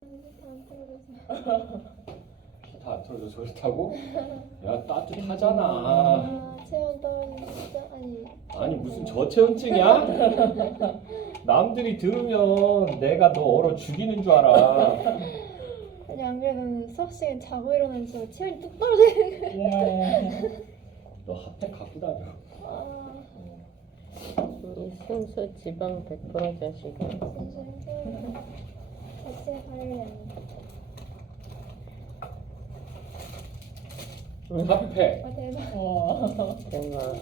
다 안 틀어져 좋다고? 야 따뜻하잖아. 체온 떨어진다. 아니 무슨 저체온증이야? 남들이 들으면 내가 너 얼어 죽이는 줄 알아. 아니 안 그래도 수업 시간에 자고 일어나면서 체온이 뚝 떨어지는 거야. 너 핫팩 갖고 다녀. 이 순수 지방 100% 자식이 자체 발견. 핫팩. 아 대박. 대박.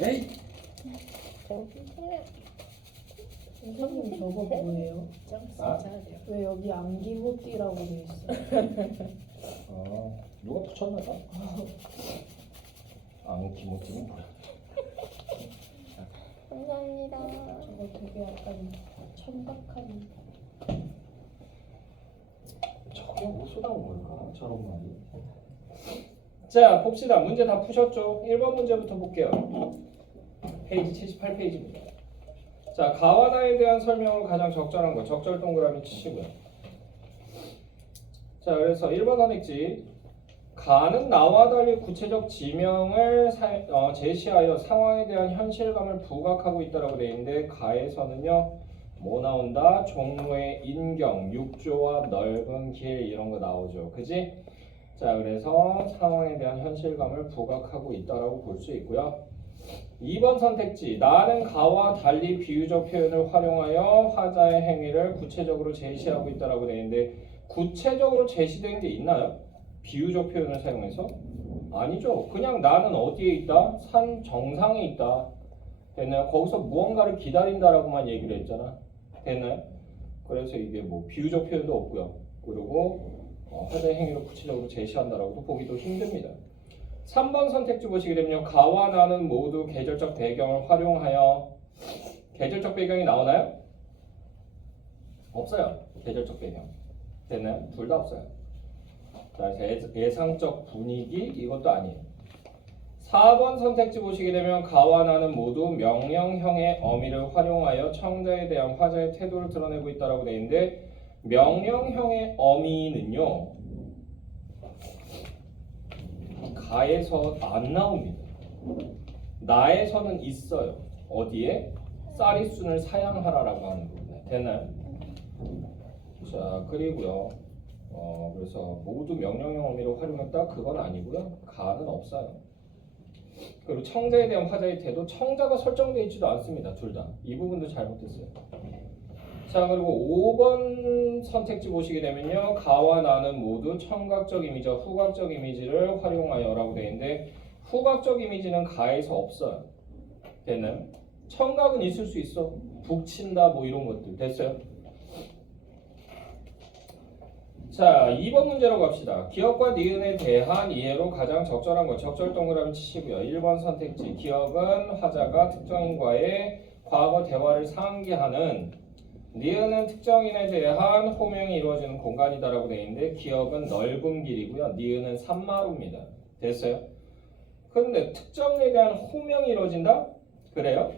에이. 선생님 저거 뭐예요? 아? 왜 여기 암기모띠라고 돼 있어? 누가 붙였나 봐. 기모티는 뭐야? 감사합니다. 저거 되게 약간 천박한. 저게 어디서 나온 걸까? 저런 말이. 자 봅시다. 문제 다 푸셨죠? 1번 문제부터 볼게요. 페이지 78페이지입니다. 자 가와 나에 대한 설명으로 가장 적절한 거 적절 동그라미 치시고요. 자 그래서 1번 선택지 가는 나와 달리 구체적 지명을 제시하여 상황에 대한 현실감을 부각하고 있다라고 되어 있는데 가에서는요 뭐 나온다? 종로의 인경, 육조와 넓은 길 이런 거 나오죠. 그지? 자 그래서 상황에 대한 현실감을 부각하고 있다라고 볼 수 있고요. 2번 선택지 나는 가와 달리 비유적 표현을 활용하여 화자의 행위를 구체적으로 제시하고 있다라고 되어 있는데 구체적으로 제시된 게 있나요? 비유적 표현을 사용해서? 아니죠. 그냥 나는 어디에 있다? 산 정상에 있다. 됐나요? 거기서 무언가를 기다린다라고만 얘기를 했잖아. 됐나요? 그래서 이게 뭐 비유적 표현도 없고요. 그리고 화자의 행위를 구체적으로 제시한다라고도 보기도 힘듭니다. 3번 선택지 보시게 되면 가와 나는 모두 계절적 배경을 활용하여 계절적 배경이 나오나요? 없어요. 계절적 배경. 됐나요? 둘 다 없어요. 자, 예상적 분위기 이것도 아니에요. 4번 선택지 보시게 되면 가와 나는 모두 명령형의 어미를 활용하여 청자에 대한 화자의 태도를 드러내고 있다고 되어 있는데 명령형의 어미는요 가에서 안 나옵니다. 나에서는 있어요. 어디에? 쌀이순을 사양하라라고 하는 겁니다. 됐나요? 자 그리고요 그래서 모두 명령형 어미를 활용했다? 그건 아니고요. 가는 없어요. 그리고 청자에 대한 화자의 태도 청자가 설정되어 있지도 않습니다. 둘 다. 이 부분도 잘못됐어요. 자 그리고 5번 선택지 보시게 되면요. 가와 나는 모두 청각적 이미지와 후각적 이미지를 활용하여 라고 되어 있는데 후각적 이미지는 가에서 없어요. 됐나요? 청각은 있을 수 있어. 북친다 뭐 이런 것들. 됐어요? 자 2번 문제로 갑시다. 기억과 니은에 대한 이해로 가장 적절한 것 적절 동그라미 치시고요. 1번 선택지 기억은 화자가 특정인과의 과거 대화를 상기하는 니은은 특정인에 대한 호명이 이루어지는 공간이다라고 되어 있는데 기억은 넓은 길이고요. 니은은 산마루입니다. 됐어요? 근데 특정인에 대한 호명이 이루어진다? 그래요?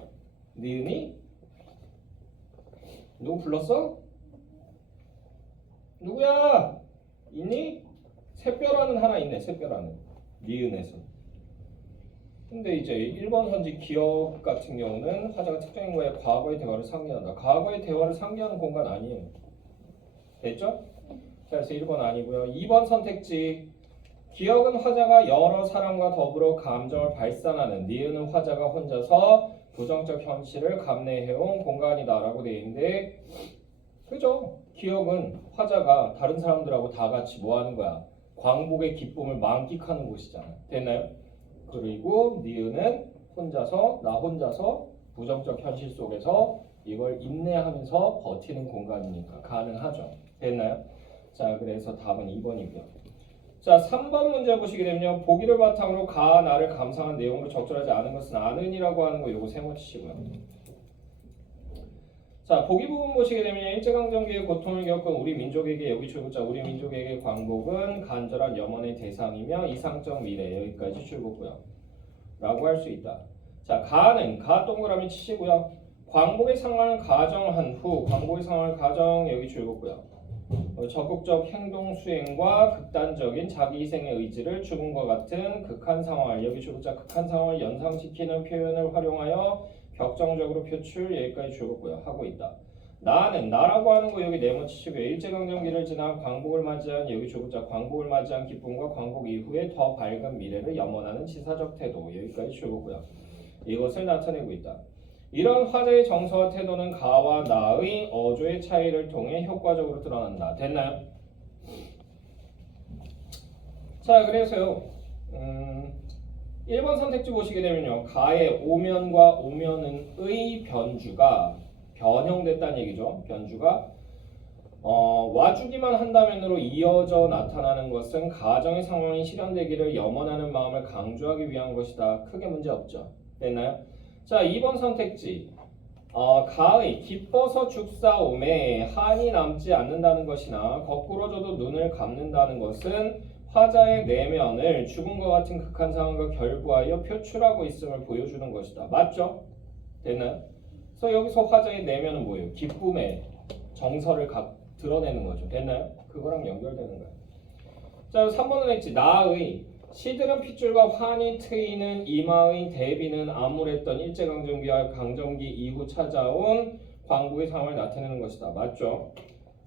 니은이? 누구 불렀어? 누구야? 있니? 샛별하는 하나 있네. 샛별하는 니은에서. 근데 이제 1번 선지 기억 같은 경우는 화자가 특정인과의 과거의 대화를 상기한다. 과거의 대화를 상기하는 공간 아니에요. 됐죠? 자, 그래서 1번 아니고요. 2번 선택지 기억은 화자가 여러 사람과 더불어 감정을 발산하는 니은은 화자가 혼자서 부정적 현실을 감내해온 공간이다라고 되어 있는데 그죠? 기억은 화자가 다른 사람들하고 다 같이 뭐 하는 거야? 광복의 기쁨을 만끽하는 곳이잖아. 됐나요? 그리고 니은은 나 혼자서 부정적 현실 속에서 이걸 인내하면서 버티는 공간이니까 가능하죠. 됐나요? 자, 그래서 답은 2번이고요. 자, 3번 문제 보시게 되면 보기를 바탕으로 가, 나를 감상한 내용으로 적절하지 않은 것은 아는이라고 하는 거 요거 세모치시고요. 자, 보기 부분 보시게 되면 일제강점기의 고통을 겪은 우리 민족에게 여기 출국자 우리 민족에게 광복은 간절한 염원의 대상이며 이상적 미래 여기까지 출국고요. 라고 할 수 있다. 자, 가는 가 동그라미 치시고요. 광복의 상황을 가정한 후 광복의 상황을 가정 여기 줄였고요. 적극적 행동 수행과 극단적인 자기 희생의 의지를 죽음과 같은 극한 상황을 여기 줄자 극한 상황을 연상시키는 표현을 활용하여 격정적으로 표출 여기까지 줄였고요. 하고 있다. 나는 나라고 하는 거 여기 네모치시고요. 일제강점기를 지나 광복을 맞이한 여기 줄자 광복을 맞이한 기쁨과 광복 이후에 더 밝은 미래를 염원하는 지사적 태도 여기까지 줄였고요. 이것을 나타내고 있다. 이런 화제의 정서와 태도는 가와 나의 어조의 차이를 통해 효과적으로 드러난다. 됐나요? 자, 그래서요. 1번 선택지 보시게 되면요. 가의 오면과 오면의 변주가 변형됐다는 얘기죠. 변주가 와주기만 한다면으로 이어져 나타나는 것은 가정의 상황이 실현되기를 염원하는 마음을 강조하기 위한 것이다. 크게 문제 없죠. 됐나요? 자, 2번 선택지 가의 기뻐서 죽사옴에 한이 남지 않는다는 것이나 거꾸로져도 눈을 감는다는 것은 화자의 내면을 죽음과 같은 극한 상황과 결부하여 표출하고 있음을 보여주는 것이다. 맞죠? 됐나요? 그래서 여기서 화자의 내면은 뭐예요? 기쁨의 정서를 드러내는 거죠. 됐나요? 그거랑 연결되는 거예요. 자, 3번은 했지. 나의 시들은 핏줄과 환히 트이는 이마의 대비는 암울했던 일제강점기와 강점기 이후 찾아온 광복의 상황을 나타내는 것이다. 맞죠?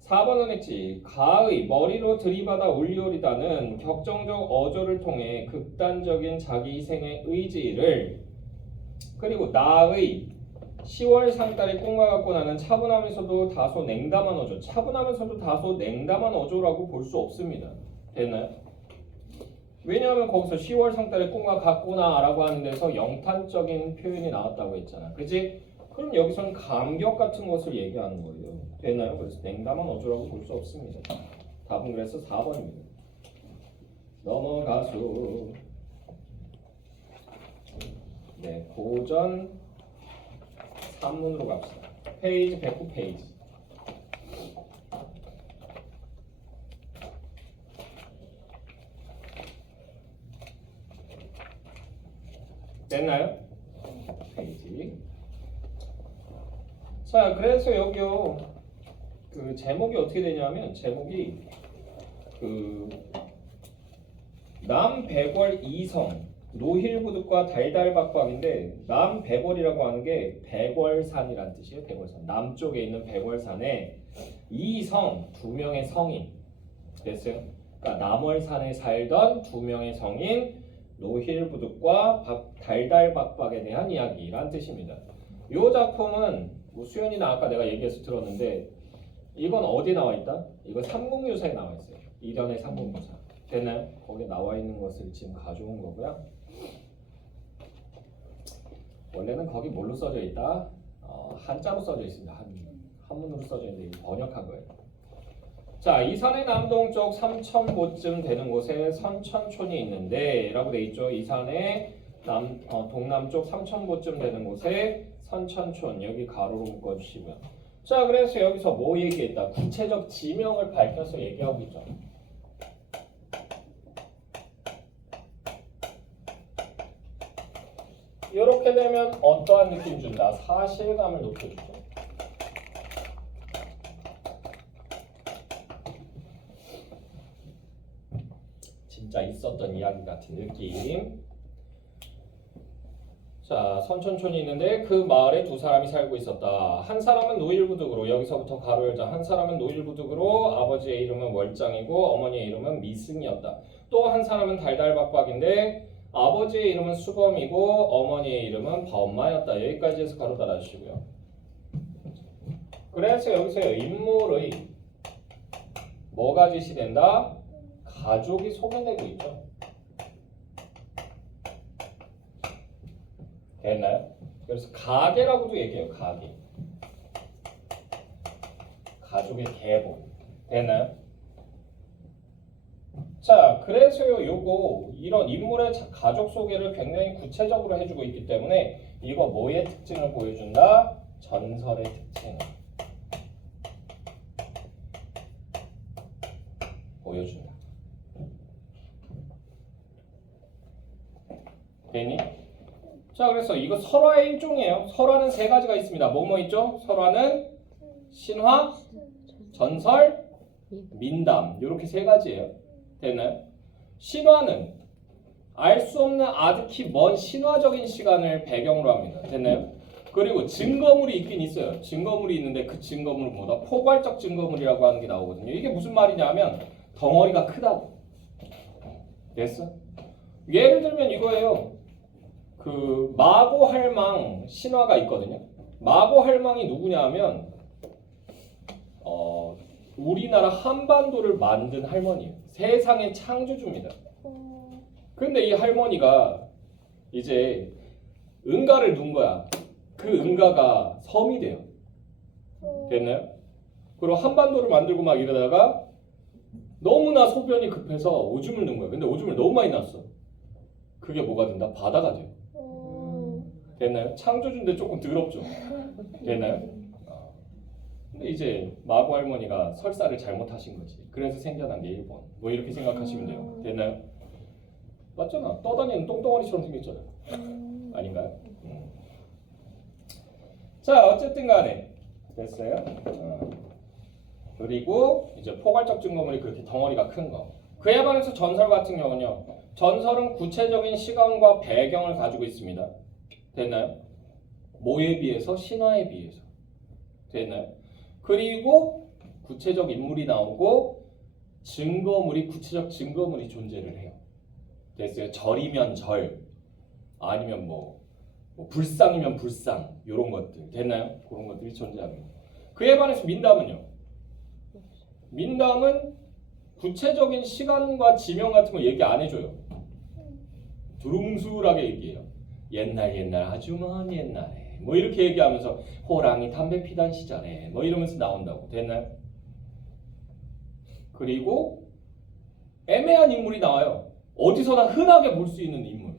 4번은 했지. 가의 머리로 들이받아 울리오리다는 격정적 어조를 통해 극단적인 자기 희생의 의지를 그리고 나의 10월 상달에 꿈과 같고 나는 차분하면서도 다소 냉담한 어조 차분하면서도 다소 냉담한 어조라고 볼 수 없습니다. 됐나요? 왜냐하면 거기서 10월 상달에 꿈과 같구나 라고 하는 데서 영탄적인 표현이 나왔다고 했잖아. 그치? 그럼 여기서는 감격 같은 것을 얘기하는 거예요. 되나요? 그래서 냉담한 어조라고 볼 수 없습니다. 답은 그래서 4번입니다. 넘어가수. 네, 고전 3문으로 갑시다. 페이지 109페이지. 됐나요? 페이지. 자, 그래서 여기요. 그 제목이 어떻게 되냐면 제목이 그 남백월 이성 노힐부득과 달달박박인데 남백월이라고 하는 게 백월산이라는 뜻이에요. 백월산. 남쪽에 있는 백월산에 이성 두 명의 성인 됐어요. 그러니까 남월산에 살던 두 명의 성인 노힐부득과 달달박박에 대한 이야기란 뜻입니다. 이 작품은 뭐 수연이나 아까 내가 얘기해서 들었는데 이건 어디에 나와 있다? 이거 삼국유사에 나와 있어요. 이련의 삼국유사. 됐나요? 거기에 나와 있는 것을 지금 가져온 거고요. 원래는 거기 뭘로 써져 있다? 한자로 써져 있습니다. 한문으로 써져 있는데 번역한 거예요. 자, 이산의 남동쪽 3,000보쯤 되는 곳에 선천촌이 있는데 라고 돼 있죠. 이산의 동남쪽 3,000보쯤 되는 곳에 선천촌 여기 가로로 묶어주시고요. 자, 그래서 여기서 뭐 얘기했다? 구체적 지명을 밝혀서 얘기하고 있죠. 이렇게 되면 어떠한 느낌 준다? 사실감을 높여주죠. 진짜 있었던 이야기 같은 느낌. 자, 선천촌이 있는데 그 마을에 두 사람이 살고 있었다. 한 사람은 노일부득으로 여기서부터 가로 열자. 한 사람은 노일부득으로 아버지의 이름은 월장이고 어머니의 이름은 미승이었다. 또 한 사람은 달달박박인데 아버지의 이름은 수범이고 어머니의 이름은 범마였다. 여기까지 해서 가로 달아주시고요. 그래서 여기서 인물의 뭐가 지시된다? 가족이 소개되고 있죠. 됐나요? 그래서 가계라고도 얘기해요. 가계. 가족의 계보. 됐나요? 자, 그래서요. 요거 이런 인물의 가족 소개를 굉장히 구체적으로 해주고 있기 때문에 이거 뭐의 특징을 보여준다? 전설의 특징을 보여준다. 됐니? 자, 그래서 이거 설화의 일종이에요. 설화는 세 가지가 있습니다. 뭐뭐 있죠? 설화는 신화, 전설, 민담. 이렇게 세 가지예요. 됐나요? 신화는 알 수 없는 아득히 먼 신화적인 시간을 배경으로 합니다. 됐나요? 그리고 증거물이 있긴 있어요. 증거물이 있는데 그 증거물은 뭐다? 포괄적 증거물이라고 하는 게 나오거든요. 이게 무슨 말이냐면 덩어리가 크다고. 됐어? 예를 들면 이거예요. 그 마고할망 신화가 있거든요. 마고할망이 누구냐 하면 우리나라 한반도를 만든 할머니예요. 세상의 창조주입니다. 근데 이 할머니가 이제 은가를 둔 거야. 그 은가가 섬이 돼요. 됐나요? 그리고 한반도를 만들고 막 이러다가 너무나 소변이 급해서 오줌을 넣은 거야. 근데 오줌을 너무 많이 났어. 그게 뭐가 된다? 바다가 돼요. 됐나요? 창조주인데 조금 더럽죠. 됐나요? 근데 이제 마고 할머니가 설사를 잘못하신 거지. 그래서 생겨난 게 일본. 뭐 이렇게 생각하시면 돼요. 됐나요? 맞잖아. 떠다니는 똥덩어리처럼 생겼잖아요. 아닌가요? 자, 어쨌든 간에 됐어요. 그리고 이제 포괄적 증거물이 그렇게 덩어리가 큰 거. 그에 반해서 전설 같은 경우는요. 전설은 구체적인 시간과 배경을 가지고 있습니다. 됐나요? 뭐에 비해서? 신화에 비해서. 됐나요? 그리고 구체적 인물이 나오고 증거물이 구체적 증거물이 존재를 해요. 됐어요? 절이면 절, 아니면 뭐 불상이면 불상, 이런 것들. 됐나요? 그런 것들이 존재합니다. 그에 반해서 민담은요. 민담은 구체적인 시간과 지명 같은 거 얘기 안 해줘요. 두rum술하게 얘기해요. 옛날 아주 먼 옛날에 뭐 이렇게 얘기하면서 호랑이 담배 피던 시절에 뭐 이러면서 나온다고. 됐나요? 그리고 애매한 인물이 나와요. 어디서나 흔하게 볼 수 있는 인물.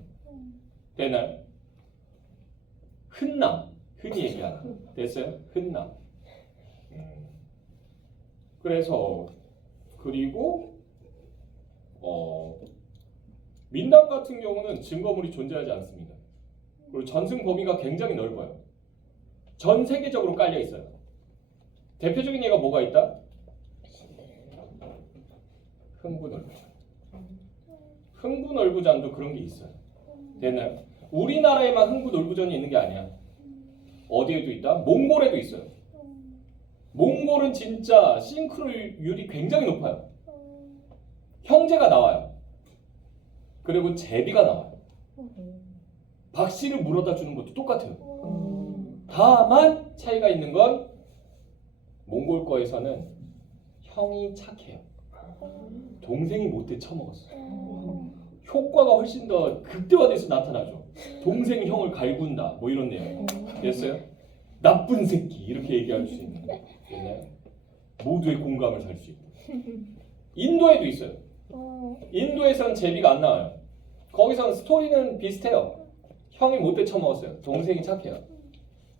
됐나요? 흔남. 흔히 얘기하는. 됐어요? 흔남. 그래서 그리고 민담 같은 경우는 증거물이 존재하지 않습니다. 그리고 전승 범위가 굉장히 넓어요. 전 세계적으로 깔려 있어요. 대표적인 예가 뭐가 있다? 흥부널부잔. 흥부널부잔도 그런 게 있어요. 됐나요? 우리나라에만 흥부널부잔이 있는 게 아니야. 어디에도 있다? 몽골에도 있어요. 몽골은 진짜 싱크로율이 굉장히 높아요. 형제가 나와요. 그리고 제비가 나와요. 박씨를 물어다 주는 것도 똑같아요. 다만 차이가 있는 건 몽골 거에서는 형이 착해요. 동생이 못돼 처먹었어. 효과가 훨씬 더 극대화돼서 나타나죠. 동생이 형을 갈군다 뭐 이런 내용. 됐어요? 나쁜 새끼 이렇게 얘기할 수 있는 거예요. 모두의 공감을 살 수 있고. 인도에도 있어요. 인도에서는 제비가 안 나와요. 거기서는 스토리는 비슷해요. 형이 못돼 처먹었어요. 동생이 착해요.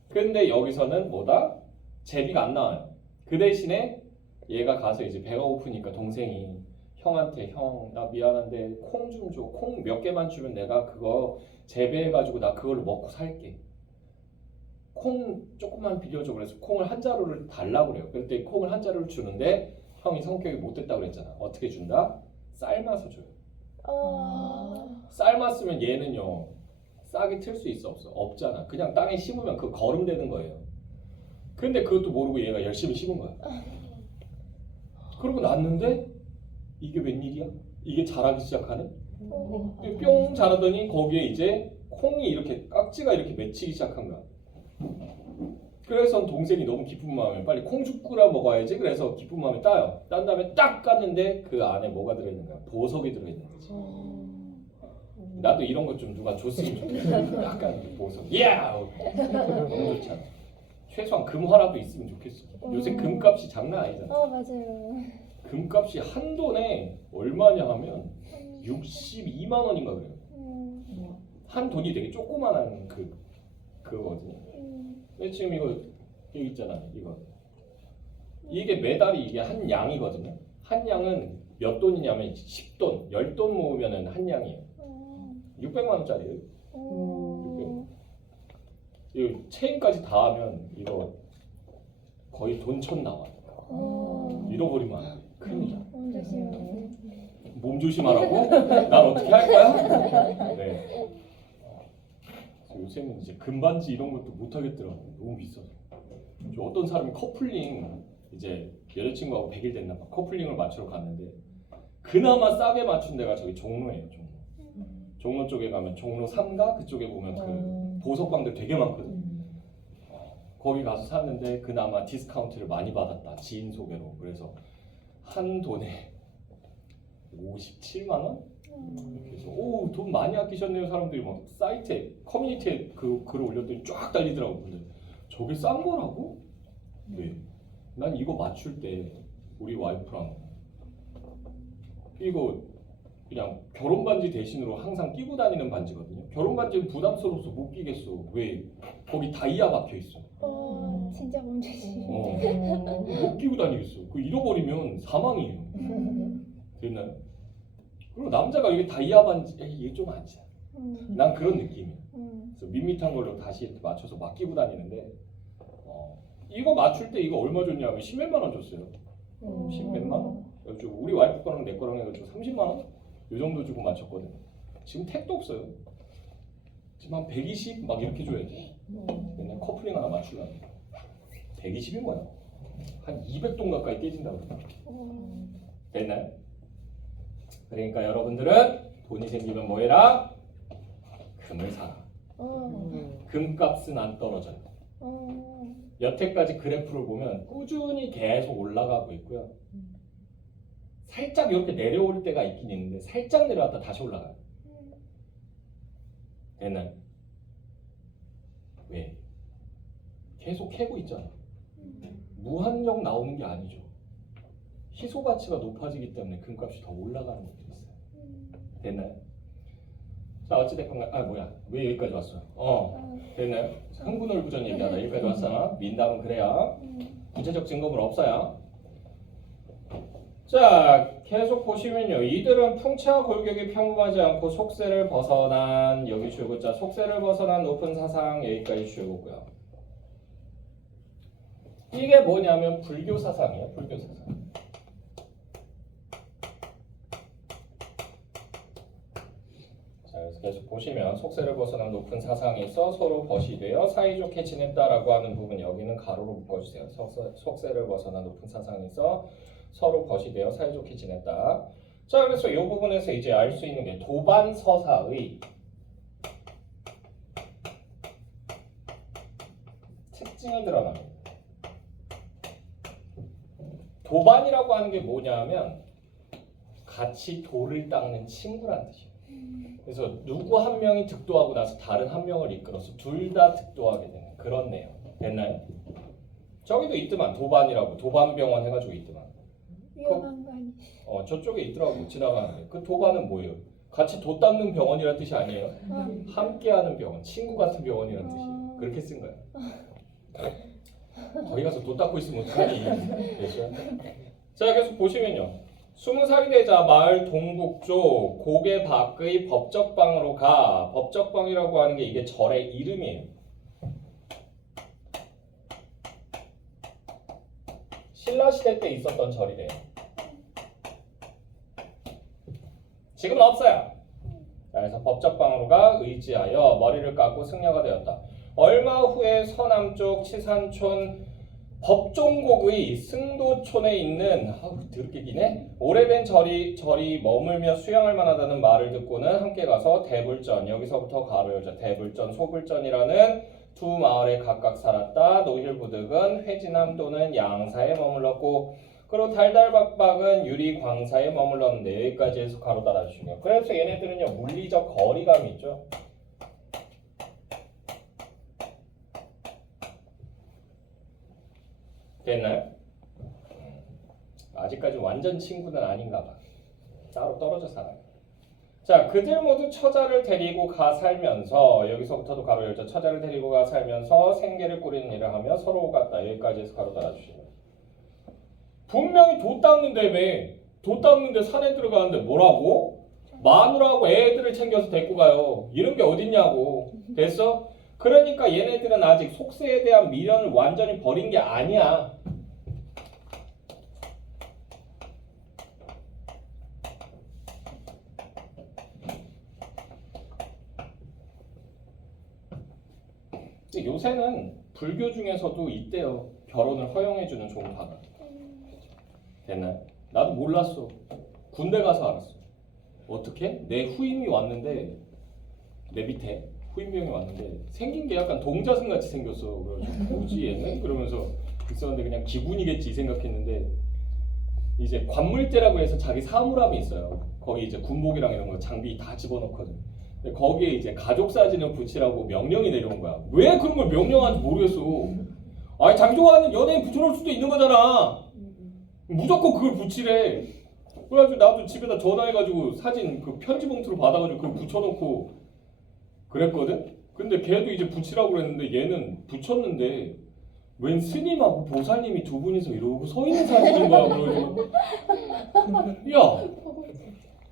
근데 여기서는 뭐다? 제비가 안 나와요. 그 대신에 얘가 가서 이제 배가 고프니까 동생이 형한테 형 나 미안한데 콩 좀 줘. 콩 몇 개만 주면 내가 그거 재배해가지고 나 그걸로 먹고 살게. 콩 조금만 빌려줘. 그래서 콩을 한 자루를 달라고 그래요. 그때 콩을 한 자루를 주는데 형이 성격이 못됐다고 그랬잖아. 어떻게 준다? 삶아서 줘요. 삶았으면 얘는요 싹이 틀 수 있어 없어? 없잖아. 그냥 땅에 심으면 그 거름되는 거예요. 근데 그것도 모르고 얘가 열심히 심은 거야. 그러고 났는데 이게 웬일이야? 이게 자라기 시작하네? 뿅 자라더니 거기에 이제 콩이 이렇게 깍지가 이렇게 맺히기 시작한 거야. 그래서 동생이 너무 기쁜 마음에 빨리 콩죽 끓여 먹어야지. 그래서 기쁜 마음에 따요. 딴 다음에 딱 깠는데 그 안에 뭐가 들어있는 거야? 보석이 들어있는 거지. 나도 이런 것 좀 누가 줬으면 좋겠어. 약간 보석. 야! 너무 좋잖아. 최소한 금화라도 있으면 좋겠어. 요새 금값이 장난 아니잖아. 맞아요. 금값이 한 돈에 얼마냐 하면 62만 원인가 그래요. 한 돈이 되게 조그만한 그거거든요. 근데 지금 이거 여기 있잖아. 이게 매달이 이게 한 양이거든요. 한 양은 몇 돈이냐면 10돈, 10돈 모으면은 한 양이에요. 600만 원짜리예요. 600만 원. 이 체인까지 다 하면 이거 거의 돈천 나와요. 잃어버리면 안 돼. 큰일이야. 언제 시간? 몸 조심하라고? 난 어떻게 할 거야? 네. 그래서 요새는 이제 금반지 이런 것도 못 하겠더라고. 너무 비싸서. 저 어떤 사람이 커플링 이제 여자친구하고 100일 됐나 봐. 커플링을 맞추러 갔는데 그나마 싸게 맞춘 데가 저기 종로예요. 종로. 종로 쪽에 가면 종로 3가 그쪽에 보면 그 보석방들 되게 많거든. 거기 가서 샀는데 그나마 디스카운트를 많이 받았다. 지인 소개로. 그래서 한 돈에 57만 원? 그래서 오, 돈 많이 아끼셨네요. 사람들이 막 사이트에 커뮤니티에 그 글을 올렸더니 쫙 달리더라고. 근데 저게 싼 거라고? 네. 난 이거 맞출 때 우리 와이프랑 이거 그냥 결혼 반지 대신으로 항상 끼고 다니는 반지거든요. 결혼 반지는 부담스러워서 못 끼겠어. 왜? 거기 다이아 박혀 있어. 진짜 문제지. 못 끼고 다니겠어. 그 잃어버리면 사망이에요. 됐나요? 그리고 남자가 여기 다이아 반지 이게 좀 아니잖아. 난 그런 느낌이야. 그래서 밋밋한 걸로 다시 맞춰서 막 끼고 다니는데 이거 맞출 때 이거 얼마 줬냐면 10몇만 원 줬어요. 10몇만 원? 그래가지고 우리 와이프 거랑 내 거랑 해가지고 30만 원? 이 정도 주고 맞췄거든. 지금 택도 없어요. 지금 한 120 막 이렇게 줘야지. 그냥 커플링 하나 맞추려면 120인 거야. 한 200동 가까이 깨진다고 그러더라고. 됐나요? 그러니까 여러분들은 돈이 생기면 뭐 해라? 금을 사라. 금값은 안 떨어져요. 여태까지 그래프를 보면 꾸준히 계속 올라가고 있고요. 살짝 이렇게 내려올 때가 있긴 있는데 살짝 내려왔다 다시 올라가요. 됐나요? 왜? 계속 캐고 있잖아. 무한정 나오는 게 아니죠. 희소 가치가 높아지기 때문에 금값이 더 올라가는 것도 있어요. 됐나요? 자 어찌됐건 왜 여기까지 왔어요? 됐나요? 흥분을부전 얘기하다 여기까지 왔잖아. 민담은 그래야 구체적 증거물 없어야. 자 계속 보시면요. 이들은 풍채와 골격이 평범하지 않고 속세를 벗어난 여기 줄고자 속세를 벗어난 높은 사상 여기까지 줄고고요. 이게 뭐냐면 불교 사상이에요. 불교 사상. 그래서 계속 보시면 속세를 벗어난 높은 사상이 있어 서로 벗이 되어 사이좋게 지냈다라고 하는 부분 여기는 가로로 묶어주세요. 속세를 벗어난 높은 사상이 있어 서로 벗이 되어 사이좋게 지냈다. 자 그래서 이 부분에서 이제 알 수 있는 게 도반서사의 특징이 드러납니다. 도반이라고 하는 게 뭐냐면 같이 돌을 닦는 친구란 뜻이에요. 그래서 누구 한 명이 득도하고 나서 다른 한 명을 이끌어서 둘 다 득도하게 되는 그런 내용. 됐나요? 저기도 있더만 도반이라고 도반병원 해가지고 있더만. 위험한 거 아니야? 저쪽에 있더라고 지나가는데 그 도반은 뭐예요? 같이 도 닦는 병원이란 뜻이 아니에요? 함께하는 병원, 친구 같은 병원이란 뜻이에요. 그렇게 쓴 거예요. 거기 가서 도 닦고 있으면 어떡하니? 그렇죠? 자 계속 보시면요. 20살이 되자 마을 동북쪽 고개 밖의 법적방으로 가. 법적방이라고 하는 게 이게 절의 이름이에요. 신라시대 때 있었던 절이래요. 지금은 없어요. 자, 그래서 법적방으로 가 의지하여 머리를 깎고 승려가 되었다. 얼마 후에 서남쪽 치산촌 법종곡의 승도촌에 있는 더럽게 기네 오래된 절이 머물며 수양할 만하다는 말을 듣고는 함께 가서 대불전 여기서부터 가로 열자 대불전 소불전이라는 두 마을에 각각 살았다. 노힐부득은 회진암 또는 양사에 머물렀고 그리고 달달박박은 유리광사에 머물렀는데 여기까지 해서 가로 달아주시고요. 그래서 얘네들은요 물리적 거리감이 있죠. 됐나요? 아직까지 완전 친구는 아닌가 봐. 따로 떨어져 살아요. 자, 그들 모두 처자를 데리고 가 살면서 여기서부터도 가로 열자 처자를 데리고 가 살면서 생계를 꾸리는 일을 하며 서로 오갔다. 여기까지 해서 가로 달아주시고 분명히 도 닦는데 도 닦는데 산에 들어가는데 뭐라고? 마누라하고 애들을 챙겨서 데리고 가요. 이런 게 어딨냐고. 됐어? 그러니까 얘네들은 아직 속세에 대한 미련을 완전히 버린 게 아니야. 근데 요새는 불교 중에서도 있대요. 결혼을 허용해주는 종파가. 됐나요? 나도 몰랐어. 군대 가서 알았어. 어떻게? 내 후임이 왔는데 내 밑에 후임병이 왔는데 생긴 게 약간 동자승 같이 생겼어. 그래가지고 뭐지 얘는? 그러면서 있었는데 그냥 기분이겠지 생각했는데 이제 관물대라고 해서 자기 사물함이 있어요. 거기 이제 군복이랑 이런 거 장비 다 집어넣거든. 근데 거기에 이제 가족 사진을 붙이라고 명령이 내려온 거야. 왜 그런 걸 명령하는지 모르겠어. 아니 자기 좋아하는 연예인 붙여놓을 수도 있는 거잖아. 무조건 그걸 붙이래. 그래가지고 나도 집에다 전화해가지고 사진 그 편지 봉투로 받아가지고 그걸 붙여놓고 그랬거든? 근데 걔도 이제 붙이라고 그랬는데 얘는 붙였는데 웬 스님하고 보살님이 두 분이서 이러고 서 있는 사진인 거야. 그래가지고 야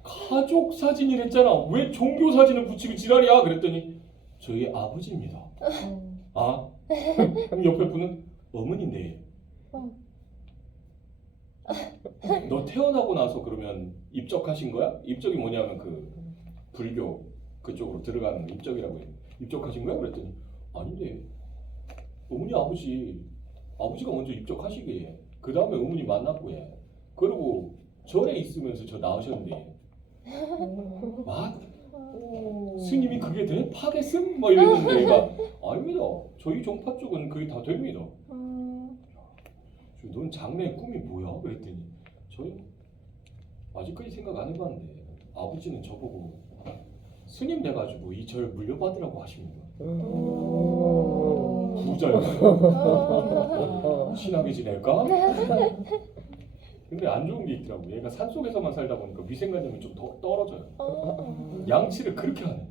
가족 사진이랬잖아. 왜 종교 사진을 붙이고 지랄이야? 그랬더니 저희 아버지입니다. 아? 그럼 옆에 분은 어머니인데 너 태어나고 나서 그러면 입적하신 거야? 입적이 뭐냐면 그 불교 그쪽으로 들어가는 거 입적이라고 해요. 입적하신 거야? 그랬더니 아닌데 어머니 아버지가 먼저 입적하시게 그 다음에 어머니 만났고 해. 그리고 절에 있으면서 저 나오셨는데 막 스님이 그게 돼? 파겠음? 막 이랬는데 얘가 아닙니다. 저희 종파 쪽은 그게 다 됩니다. 넌 장래의 꿈이 뭐야? 그랬더니 저희 아직까지 생각 안 해봤는데 아버지는 저보고 스님 돼가지고 이 절 물려받으라고 하십니다. 부자였어요. 친하게 지낼까? 근데 안 좋은 게 있더라고. 얘가 산속에서만 살다 보니까 위생관념이 좀 더 떨어져요. 양치를 그렇게 하네.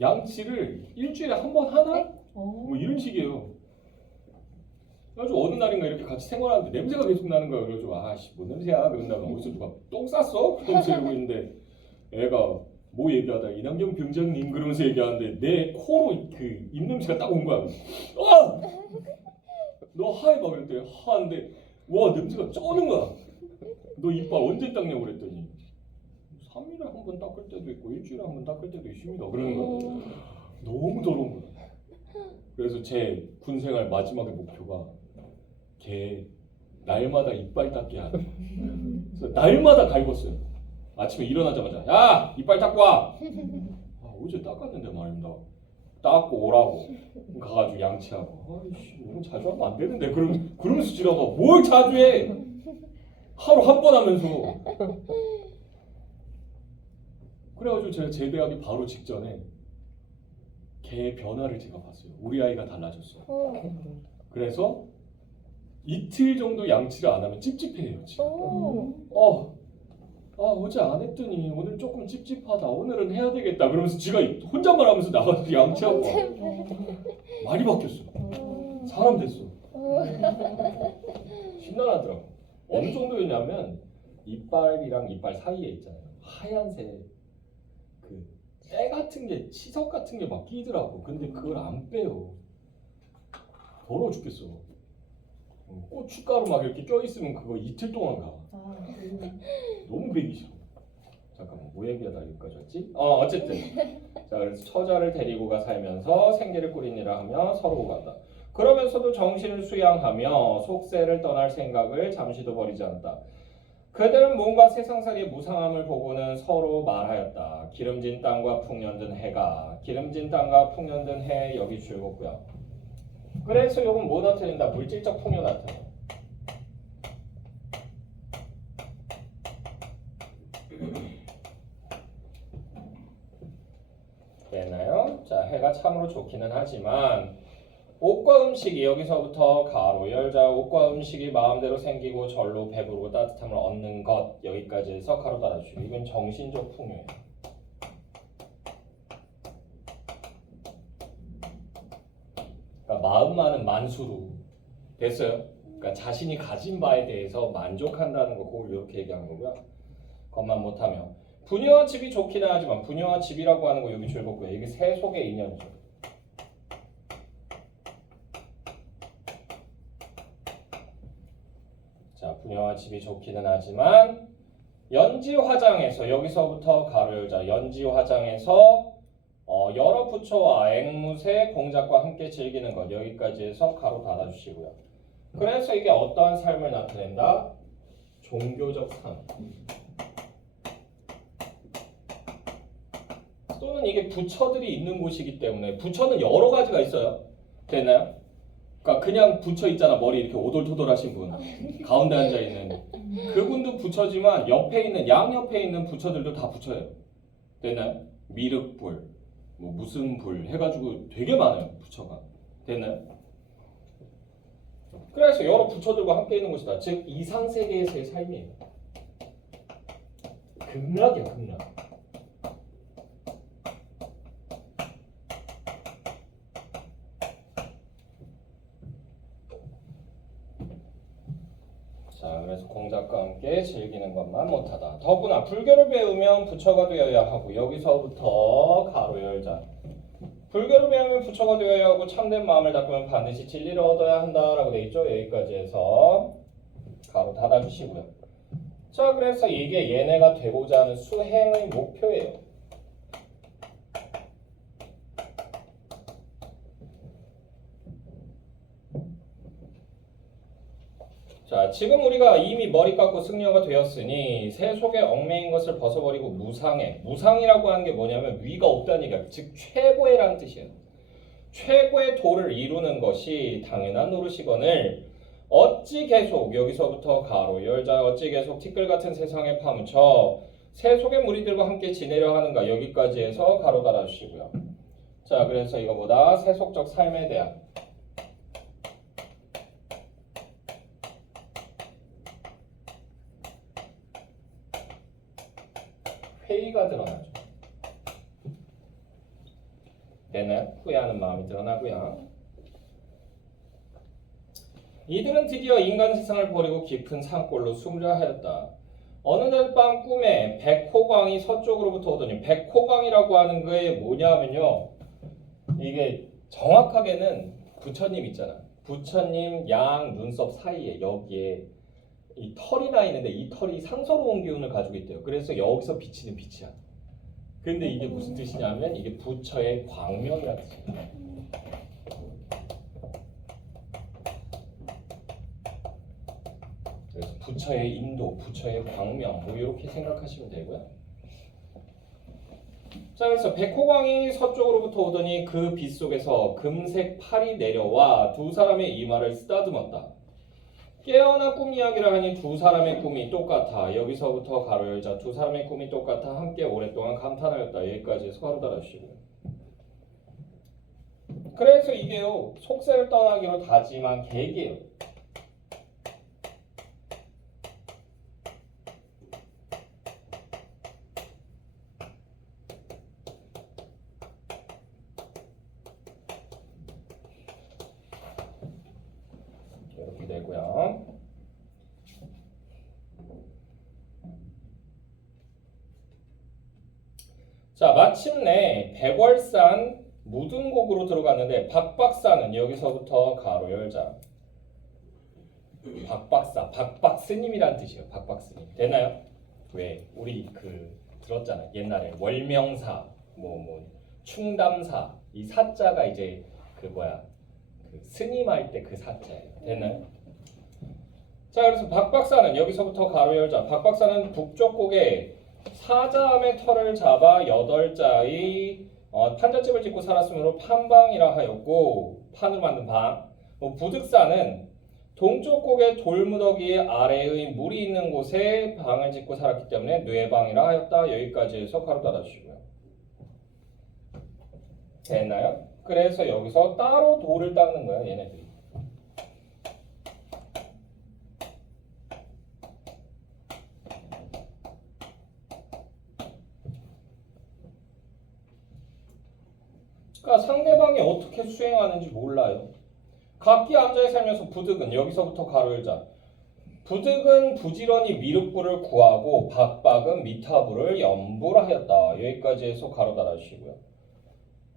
양치를 일주일에 한 번 하나? 뭐 이런 식이에요. 그래가지고 어느 날인가 이렇게 같이 생활하는데 냄새가 계속 나는 거야. 그래가지고 아씨 뭐 냄새야? 그런다가 어디서 누가 똥 쌌어? 그러면서 이러고 있는데 애가 뭐 얘기하다 이남경 병장님 그러면서 얘기하는데 내 코로 그 입냄새가 딱 온 거야. 아! 너 하해봐 그랬더니 하는데 와 냄새가 쩌는 거야. 너 이빨 언제 닦냐고 그랬더니 3일에 한 번 닦을 때도 있고 일주일에 한 번 닦을 때도 있습니다. 그러는 거야. 너무 더러운 거야. 그래서 제 군생활 마지막의 목표가 걔 날마다 이빨 닦기 하는. 그래서 날마다 갈궜어요. 아침에 일어나자마자 야 이빨 닦고 와. 아, 어제 닦았는데 말입니다. 닦고 오라고 가가지고 양치하고 아이씨 너무 자주 하면 안 되는데 그러면서 지나가 뭘 자주 해. 하루 한 번 하면서. 그래가지고 제가 제대하기 바로 직전에 걔의 변화를 제가 봤어요. 우리 아이가 달라졌어. 그래서 이틀 정도 양치를 안 하면 찝찝해요 지금. 어제 안 했더니 오늘 조금 찝찝하다. 오늘은 해야 되겠다. 그러면서 지가 혼잣말 하면서 나가서 양치하고 많이 바뀌었어. 사람 됐어. 신나하더라고. 어느 정도였냐면 이빨이랑 이빨 사이에 있잖아요. 하얀색 그 때 같은 게 치석 같은 게 막 끼더라고. 근데 그걸 안 빼요. 더러워 죽겠어. 고춧가루 막 이렇게 껴있으면 그거 이틀 동안 가. 너무 배기 싫어. 잠깐만 뭐 얘기하다 여기까지 왔지? 어쨌든 자 그래서 처자를 데리고 가 살면서 생계를 꾸리니라 하며 서로 오간다. 그러면서도 정신을 수양하며 속세를 떠날 생각을 잠시도 버리지 않았다. 그들은 뭔가 세상살이의 무상함을 보고는 서로 말하였다. 기름진 땅과 풍년든 해가 기름진 땅과 풍년든 해 여기 즐겁고요. 그래서 요건 뭐 나타낸다? 물질적 풍요 나타내. 됐나요? 자 해가 참으로 좋기는 하지만 옷과 음식이 여기서부터 가로 열자 옷과 음식이 마음대로 생기고 절로 배부르고 따뜻함을 얻는 것 여기까지 해서 가로 닫아주고 이건 정신적 풍요예요. 그러니까 마음만은 만수루 됐어요. 그러니까 자신이 가진 바에 대해서 만족한다는 거 그걸 이렇게 얘기하는 거고요. 그것만 못하면 분유와 집이 좋기는 하지만 분유와 집이라고 하는 거 여기 즐겁고요. 이게 세속의 인연이죠. 자, 분야와 집이 좋기는 하지만 연지화장에서 여기서부터 가로 열자. 연지화장에서 여러 부처와 앵무새 공작과 함께 즐기는 것 여기까지 해서 가로 닫아주시고요. 그래서 이게 어떠한 삶을 나타낸다? 종교적 삶. 또는 이게 부처들이 있는 곳이기 때문에 부처는 여러 가지가 있어요. 됐나요? 그러니까 그냥 부처 있잖아. 머리 이렇게 오돌토돌하신 분. 가운데 앉아 있는. 그분도 부처지만 옆에 있는 양옆에 있는 부처들도 다 부처예요. 됐나요? 미륵불, 뭐 무슨 불 해가지고 되게 많아요. 부처가. 됐나요? 그래서 여러 부처들과 함께 있는 곳이다. 즉 이상 세계에서의 삶이에요. 극락이야, 극락. 자, 그래서 공작과 함께 즐기는 것만 못하다. 더구나 불교를 배우면 부처가 되어야 하고 여기서부터 가로 열자. 불교를 배우면 부처가 되어야 하고 참된 마음을 닦으면 반드시 진리를 얻어야 한다라고 돼 있죠. 여기까지 해서 가로 닫아주시고요. 자, 그래서 이게 얘네가 되고자 하는 수행의 목표예요. 자, 지금 우리가 이미 머리 깎고 승려가 되었으니 새 속에 얽매인 것을 벗어버리고 무상해. 무상이라고 하는 게 뭐냐면 위가 없다는 얘기야. 즉 최고의라는 뜻이에요. 최고의 도를 이루는 것이 당연한 노릇이거늘 어찌 계속 여기서부터 가로 열자 어찌 계속 티끌 같은 세상에 파묻혀 새 속의 무리들과 함께 지내려 하는가 여기까지 해서 가로 달아주시고요. 자, 그래서 이거보다 세속적 삶에 대한 회의가 드러나죠. 됐나요? 후회하는 마음이 드러나고요. 이들은 드디어 인간 세상을 버리고 깊은 산골로 숨으려 하였다. 어느 날 밤 꿈에 백호광이 서쪽으로부터 오더니 백호광이라고 하는 게 뭐냐면요. 이게 정확하게는 부처님 있잖아. 부처님 양 눈썹 사이에 여기에 이 털이 나 있는데 이 털이 상서로운 기운을 가지고 있대요. 그래서 여기서 비치는 빛이야. 근데 이게 무슨 뜻이냐면 이게 부처의 광명이라는 뜻이에요. 그래서 부처의 인도, 부처의 광명 뭐 이렇게 생각하시면 되고요. 자, 그래서 백호광이 서쪽으로부터 오더니 그 빛 속에서 금색 팔이 내려와 두 사람의 이마를 쓰다듬었다. 깨어나 꿈 이야기를 하니 두 사람의 꿈이 똑같아. 여기서부터 가로 열자. 두 사람의 꿈이 똑같아. 함께 오랫동안 감탄하였다. 여기까지 해서 가로 달아주시고요. 그래서 이게요. 속세를 떠나기로 다짐한 계기예요. 이렇게 되고요. 자, 마침내 백월산 무등곡으로 들어갔는데 박박사는 여기서부터 가로 열자. 박박사, 박박스님이란 뜻이에요. 박박스님. 되나요? 왜? 우리 들었잖아. 옛날에 월명사, 뭐 충담사. 이 사자가 이제 그 스님 할 때 그 사자예요. 되나요? 자, 그래서 박박사는 여기서부터 가로 열자. 박박사는 북쪽 곡에 사자암의 털을 잡아 8자의 판잣집을 짓고 살았으므로 판방이라 하였고 판을 만든 방. 부득사는 동쪽 곡의 돌무더기 아래의 물이 있는 곳에 방을 짓고 살았기 때문에 뇌방이라 하였다. 여기까지 해서 가로 닫아주시고요. 됐나요? 그래서 여기서 따로 돌을 닦는 거야, 얘네들이. 그러니까 상대방이 어떻게 수행하는지 몰라요. 각기 앉아 살면서 부득은 여기서부터 가로 열자. 부득은 부지런히 미륵불을 구하고 박박은 미타불을 염불하였다. 여기까지 해서 가로 달아주시고요.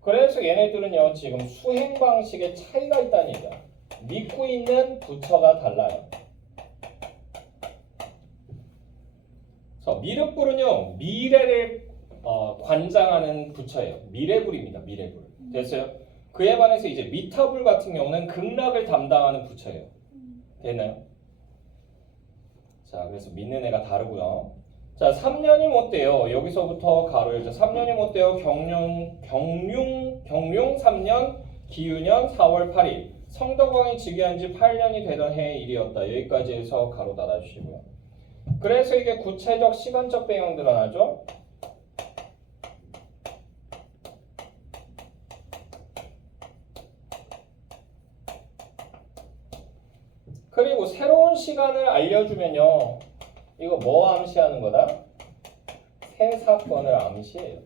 그래서 얘네들은요 지금 수행 방식에 차이가 있다는 얘기야. 믿고 있는 부처가 달라요. 자, 미륵불은요 미래를 관장하는 부처예요. 미래불입니다. 미래불. 됐어요? 그에 반해서 이제 미타불 같은 경우는 극락을 담당하는 부처예요. 됐나요? 자, 그래서 믿는 애가 다르고요. 자, 3년이 못 돼요. 여기서부터 가로 열자. 3년이 못 돼요. 경륜 3년, 기유년 4월 8일. 성덕왕이 즉위한 지 8년이 되던 해의 일이었다. 여기까지 해서 가로 닫아주시고요. 그래서 이게 구체적 시간적 배경 드러나죠. 그리고 새로운 시간을 알려주면요. 이거 뭐 암시하는 거다? 새 사건을 암시해요.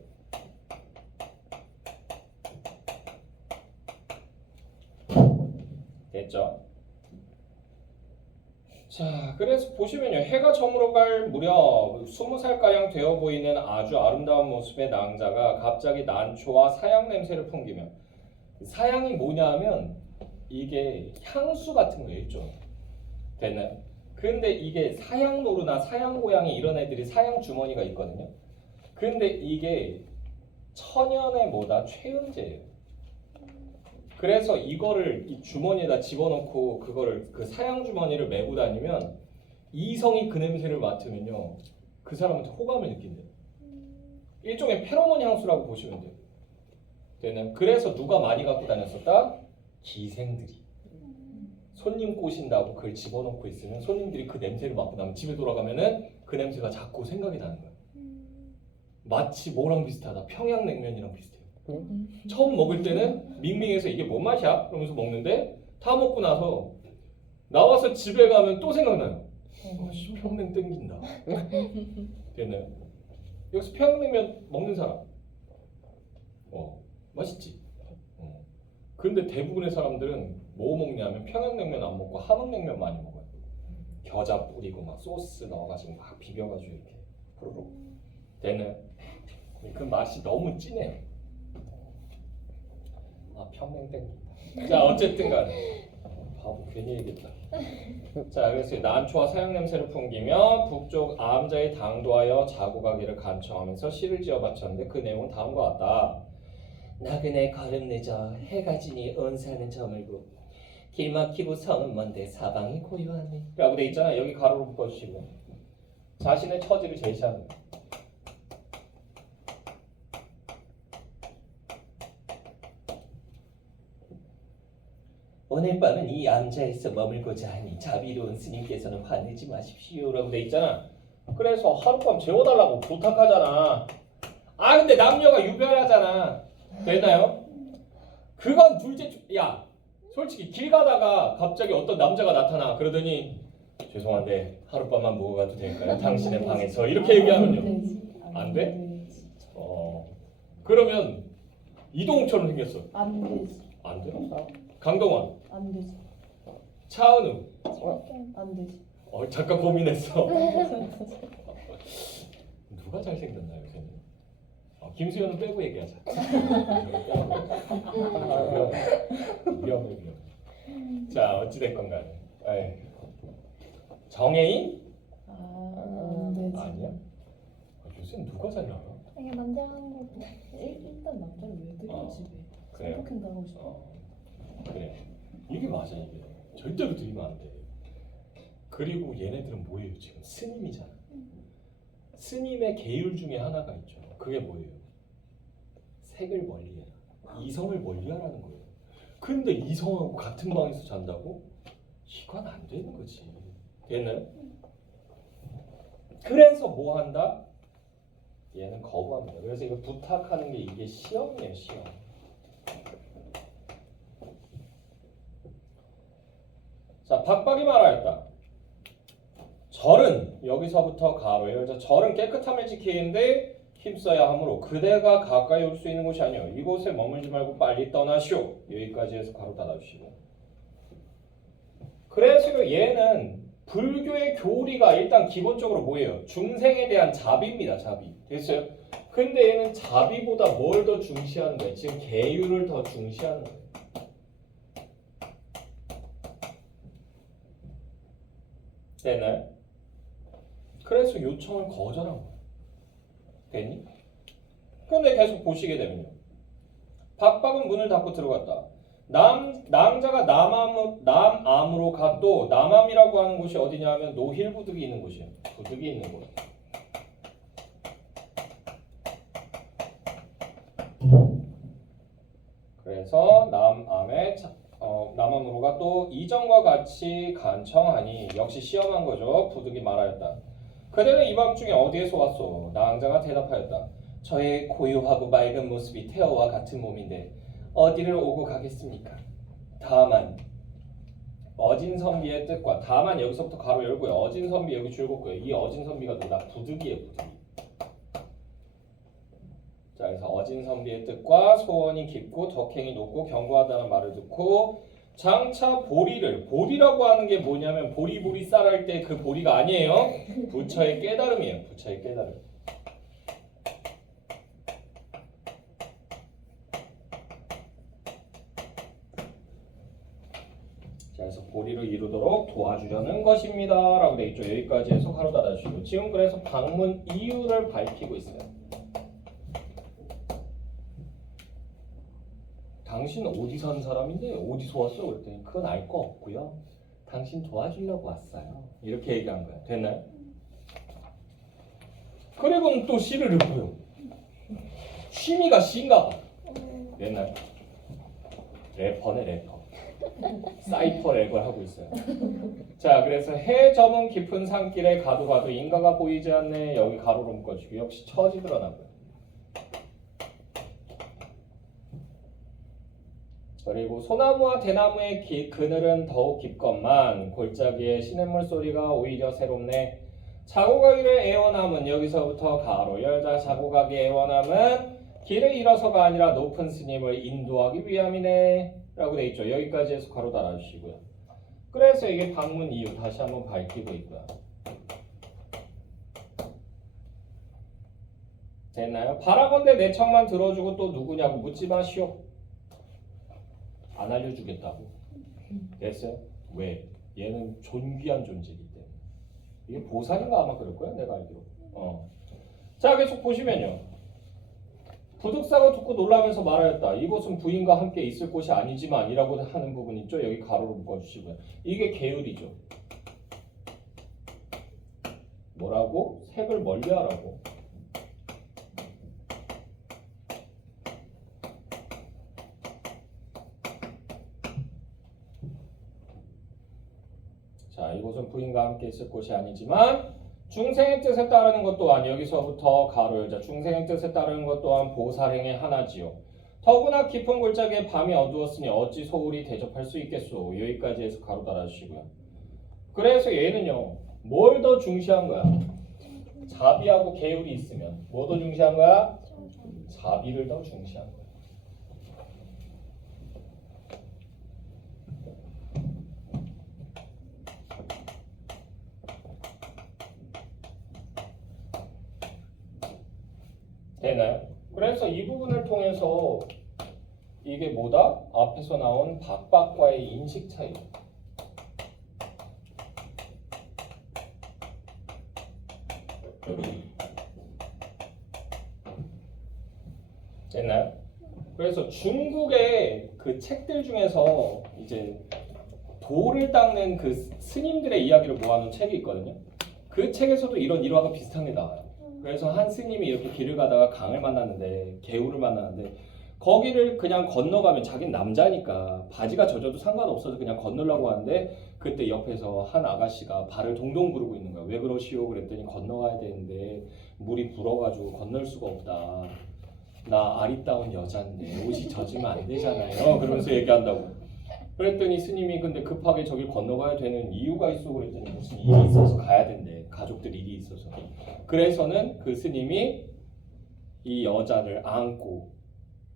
됐죠? 자, 그래서 보시면요. 해가 저물어갈 무렵 20살가량 되어 보이는 아주 아름다운 모습의 낭자가 갑자기 난초와 사양 냄새를 풍기며, 사양이 뭐냐 하면 이게 향수 같은 거예요. 일종. 됐나요? 근데 이게 사양노루나 사양고양이 이런 애들이 사양주머니가 있거든요. 근데 이게 천연의 뭐다? 최은재예요. 그래서 이거를 이 주머니에다 집어넣고 그거를 그 사양주머니를 메고 다니면 이성이 그 냄새를 맡으면요 그 사람한테 호감을 느낀대요. 일종의 페로몬 향수라고 보시면 돼요. 되나요? 그래서 누가 많이 갖고 다녔었다? 기생들이. 손님 꼬신다고 그걸 집어넣고 있으면 손님들이 그 냄새를 맡고 나면 집에 돌아가면은 그 냄새가 자꾸 생각이 나는 거야. 마치 뭐랑 비슷하다? 평양냉면이랑 비슷해요. 처음 먹을 때는 밍밍해서 이게 뭔 맛이야? 그러면서 먹는데 다 먹고 나서 나와서 집에 가면 또 생각나요. 평냉 땡긴다. 됐나요? 여기서 평양냉면 먹는 사람. 맛있지? 근데 대부분의 사람들은 뭐 먹냐면 평양냉면 안 먹고 함흥냉면 많이 먹어요. 겨자 뿌리고 막 소스 넣어가지고 막 비벼가지고 이렇게 후루룩 되는 그 맛이 너무 진해요. 아, 평냉 땡긴다. 자, 어쨌든 간에 바보 괜히 얘기했다. 자, 그래서 난초와 사양 냄새를 풍기며 북쪽 암자에 당도하여 자고가기를 간청하면서 시를 지어 바쳤는데 그 내용은 다음과 같다. 나그네 걸음 늦어 해가 지니 은사는 저물고 길 막히고 성은 먼데 사방이 고요하네 라고 돼 있잖아. 여기 가로로 묶어주시고 자신의 처지를 제시하는 거예요. 오늘 밤은 이 암자에서 머물고자 하니 자비로운 스님께서는 화내지 마십시오 라고 돼 있잖아. 그래서 하룻밤 재워달라고 부탁하잖아. 아, 근데 남녀가 유별하잖아. 되나요? 그건 둘째. 야, 솔직히 길 가다가 갑자기 어떤 남자가 나타나. 그러더니 죄송한데 하룻밤만 묵어 가도 될까요? 당신의 방에서. 이렇게 얘기하면요 안 돼? 그러면 이동욱처럼 생겼어. 안 되지. 안 돼? 강동원. 안 되지. 차은우. 안 되지. 잠깐 고민했어. 누가 잘생겼나 요새는? 김수현은 빼고 얘기하자. 위험해. 자, 어찌됐건 간에 정혜인? 안 되지. 아니야? 요새는 누가 잘 나와? 이게 남자가 하는 거 일단 남자를 왜 들여 집에? 그래요? 성폭행 당하고 싶어. 그래. 이게 맞아. 이게 절대로 들이면 안 돼. 그리고 얘네들은 뭐예요? 지금 스님이잖아. 스님의 계율 중에 하나가 있죠. 그게 뭐예요? 색을 멀리해라. 이성을 멀리하라는 거예요. 근데 이성하고 같은 방에서 잔다고? 이건 안 되는 거지. 얘는 그래서 뭐 한다? 얘는 거부합니다. 그래서 이거 부탁하는 게 이게 시험이에요. 시험. 자, 박박이 말하였다. 절은 여기서부터 가로 열자. 절은 깨끗함을 지키는데 힘써야 하므로 그대가 가까이 올 수 있는 곳이 아니오. 이곳에 머물지 말고 빨리 떠나시오. 여기까지 해서 가로 닫아주시고. 그래서 얘는 불교의 교리가 일단 기본적으로 뭐예요? 중생에 대한 자비입니다. 자비. 됐어요? 근데 얘는 자비보다 뭘 더 중시하는 거예요? 지금 계율을 더 중시하는 거예요. 되나요? 그래서 요청을 거절한 거야. 됐니? 근데 계속 보시게 되면요. 박박은 문을 닫고 들어갔다. 낭자가 남암으로 갔도 남암이라고 하는 곳이 어디냐 하면 노힐부득이 있는 곳이에요. 부득이 있는 곳. 그래서 남암으로가 또 이전과 같이 간청하니 역시 시험한 거죠. 부득이 말하였다. 그대는 이 밤중에 어디에서 왔소? 낭자가 대답하였다. 저의 고요하고 맑은 모습이 태어와 같은 몸인데 어디를 오고 가겠습니까? 다만 어진선비의 뜻과 다만 여기서부터 가로 열고요. 어진선비 여기 줄긋고요. 이 어진선비가 누구다? 부득이에요. 부득이. 자, 그래서 어진선비의 뜻과 소원이 깊고 덕행이 높고 견고하다는 말을 듣고 장차 보리라고 하는 게 뭐냐면 보리 쌀할 때 그 보리가 아니에요. 부처의 깨달음이에요. 부처의 깨달음. 자, 그래서 보리를 이루도록 도와주려는 것입니다. 라고 돼 있죠. 여기까지 해서 가로 닫아주시고 지금 그래서 방문 이유를 밝히고 있어요. 당신 어디 사는 사람인데 어디서 왔어? 그랬더니 그건 알 거 없고요. 당신 도와주려고 왔어요. 이렇게 얘기한 거야. 됐나요? 그리고는 또 시를 읊고요. 취미가 시인가 봐. 됐나요? 래퍼네 래퍼. 사이퍼 랩을 하고 있어요. 자, 그래서 해 저문 깊은 산길에 가도 인가가 보이지 않네. 여기 가로로 묶어주고 역시 처지 드러나고요. 그리고 소나무와 대나무의 그늘은 더욱 깊건만 골짜기의 시냇물 소리가 오히려 새롭네. 자고 가기를 애원함은 여기서부터 가로 열자. 자고 가기 애원함은 길을 잃어서가 아니라 높은 스님을 인도하기 위함이네 라고 돼 있죠. 여기까지 해서 가로 달아주시고요. 그래서 이게 방문 이유 다시 한번 밝히고 있고요. 됐나요? 바라건대 내 척만 들어주고 또 누구냐고 묻지 마시오. 안 알려주겠다고. 됐어요? 왜? 얘는 존귀한 존재이기 때문에. 이게 보살인가 아마 그럴 거야 내가 알기로. 자, 계속 보시면요. 부득사고 듣고 놀라면서 말하였다. 이곳은 부인과 함께 있을 곳이 아니지만 이라고 하는 부분 있죠. 여기 가로로 묶어주시고요. 이게 계율이죠. 뭐라고? 색을 멀리하라고. 자, 이곳은 부인과 함께 있을 곳이 아니지만 중생의 뜻에 따르는 것 또한 여기서부터 가로 열자. 중생의 뜻에 따르는 것 또한 보살행의 하나지요. 더구나 깊은 골짜기에 밤이 어두웠으니 어찌 소울이 대접할 수 있겠소. 여기까지 해서 가로 달아주시고요. 그래서 얘는요. 뭘 더 중시한 거야? 자비하고 계율이 있으면 뭐 더 중시한 거야? 자비를 더 중시한 거야. 되나요? 그래서 이 부분을 통해서 이게 뭐다? 앞에서 나온 박박과의 인식 차이. 됐나요? 그래서 중국의 그 책들 중에서 이제 도를 닦는 그 스님들의 이야기를 모아놓은 책이 있거든요. 그 책에서도 이런 일화가 비슷한 게 나와요. 그래서 한 스님이 이렇게 길을 가다가 강을 만났는데 개울을 만났는데 거기를 그냥 건너가면 자기는 남자니까 바지가 젖어도 상관없어서 그냥 건너려고 하는데 그때 옆에서 한 아가씨가 발을 동동 구르고 있는 거야. 왜 그러시오? 그랬더니 건너가야 되는데 물이 불어가지고 건널 수가 없다. 나 아리따운 여잔데 옷이 젖으면 안 되잖아요. 그러면서 얘기한다고. 그랬더니 스님이 근데 급하게 저길 건너가야 되는 이유가 있어. 그랬더니 무슨 일이 있어서 가야 된대. 가족들 일이 있어서. 그래서는 그 스님이 이 여자를 안고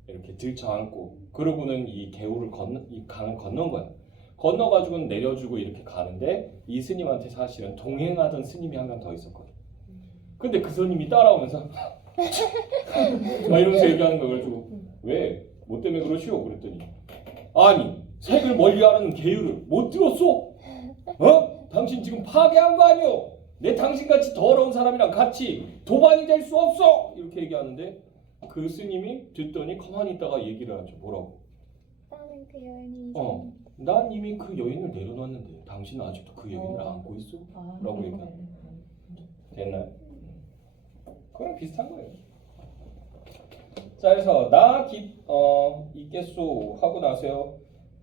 이렇게 들쳐 안고 그러고는 이 강을 건넌 거야. 건너가지고는 내려주고 이렇게 가는데 이 스님한테 사실은 동행하던 스님이 한 명 더 있었거든. 근데 그 스님이 따라오면서 막 이러면서 얘기하는 거야. 그래가지고 왜? 뭐 때문에 그러시오? 그랬더니 아니 색을 멀리하는 계율을 못 들었어? 당신 지금 파괴한 거 아니오? 내 당신같이 더러운 사람이랑 같이 도반이 될 수 없어! 이렇게 얘기하는데 그 스님이 듣더니 가만히 있다가 얘기를 하죠. 뭐라고? 나는 그 여인이 난 이미 그 여인을 내려놨는데 당신은 아직도 그 여인을 안고 있어? 아, 라고 얘기하네. 됐나요? 그랑 비슷한 거예요. 자, 그래서 있겠소 하고 나서요.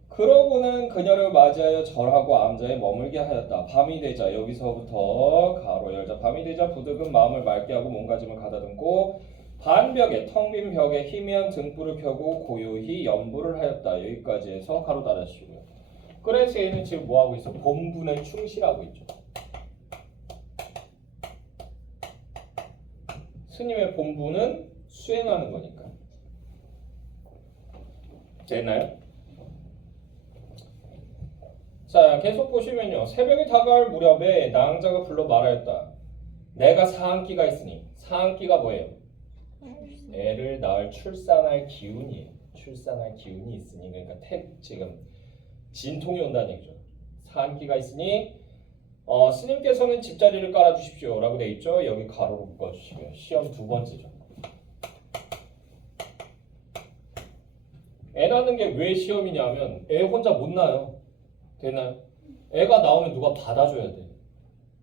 그러고는 그녀를 맞이하여 절하고 암자에 머물게 하였다. 밤이 되자 여기서부터 가로 열자 밤이 되자 부득은 마음을 맑게 하고 몸가짐을 가다듬고 반벽에 텅 빈 벽에 희미한 등불을 켜고 고요히 연부를 하였다. 여기까지 해서 가로 닫으시고요. 그래서 얘는 지금 뭐 하고 있어? 본분에 충실하고 있죠. 스님의 본분은 수행하는 거니까. 됐나요? 자, 계속 보시면요. 새벽이 다가올 무렵에 낭자가 불러 말하였다. 내가 사한기가 있으니. 사한기가 뭐예요? 애를 낳을 출산할 기운이에요. 출산할 기운이 있으니. 그러니까 지금 진통이 온다는 얘기죠. 사한기가 있으니 스님께서는 집자리를 깔아주십시오 라고 돼 있죠. 여기 가로로 묶어주시고요. 시험 두 번째죠. 애 낳는 게 왜 시험이냐면 애 혼자 못 낳아요. 되나요? 애가 나오면 누가 받아줘야 돼.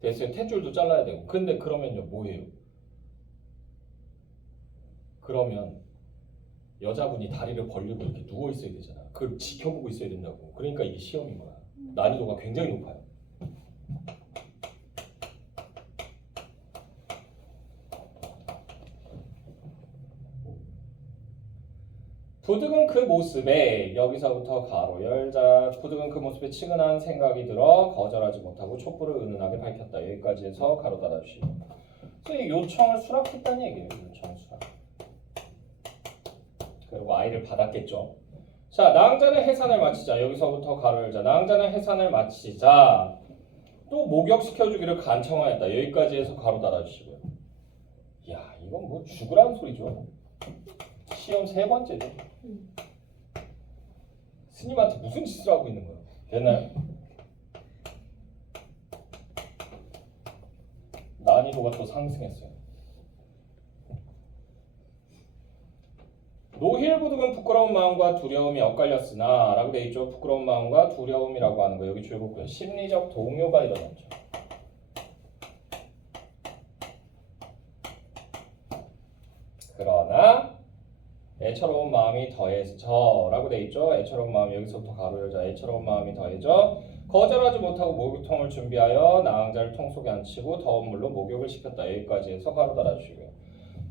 됐어요. 탯줄도 잘라야 되고. 근데 그러면요 뭐예요? 그러면 여자분이 다리를 벌리고 이렇게 누워 있어야 되잖아. 그걸 지켜보고 있어야 된다고. 그러니까 이게 시험인 거야. 난이도가 굉장히 높아요. 부득은 그 모습에 여기서부터 가로 열자 부득은 그 모습에 측은한 생각이 들어 거절하지 못하고 촛불을 은은하게 밝혔다. 여기까지 해서 가로 닫아주시고 그래서 요청을 수락했다는 얘기예요. 요청을 수락. 그리고 아이를 받았겠죠. 자, 낭자는 해산을 마치자. 여기서부터 가로 열자. 낭자는 해산을 마치자 또 목욕시켜주기를 간청하였다. 여기까지 해서 가로 닫아주시고요. 이야, 이건 뭐 죽으라는 소리죠. 시험 세 번째죠. 스님한테 무슨 짓을 하고 있는 거야? 됐나요? 난이도가 또 상승했어요. 노힐부득은 부끄러운 마음과 두려움이 엇갈렸으나 라고 돼 있죠. 부끄러운 마음과 두려움이라고 하는 거 여기 줄였고요. 심리적 동요가 일어났죠. 그러나 애처로운 마음이 더해져 라고 돼 있죠. 애처로운 마음 여기서부터 가로 열자. 애처로운 마음이 더해져 거절하지 못하고 목욕통을 준비하여 낭자를 통 속에 앉히고 더운 물로 목욕을 시켰다. 여기까지 해서 가로 닫아주시고요.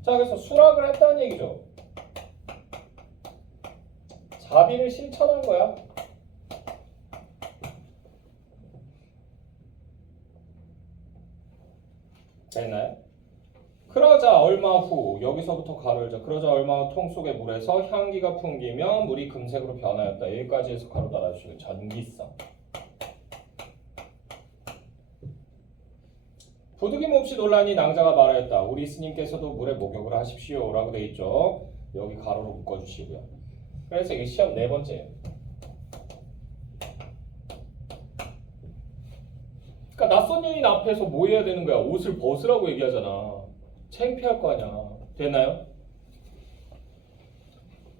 자, 그래서 수락을 했다는 얘기죠. 자비를 실천한 거야. 됐나요? 그러자 얼마 후 여기서부터 가로 열자. 그러자 얼마 후 통 속의 물에서 향기가 풍기며 물이 금색으로 변하였다. 여기까지 해서 가로 닫아주시고 전기성. 부득임 없이 논란이 낭자가 말하였다. 우리 스님께서도 물에 목욕을 하십시오 라고 돼 있죠. 여기 가로로 묶어주시고요. 그래서 이게 시험 네 번째예요. 그러니까 낯선 여인 앞에서 뭐 해야 되는 거야? 옷을 벗으라고 얘기하잖아. 창피할 거 아니야. 되나요?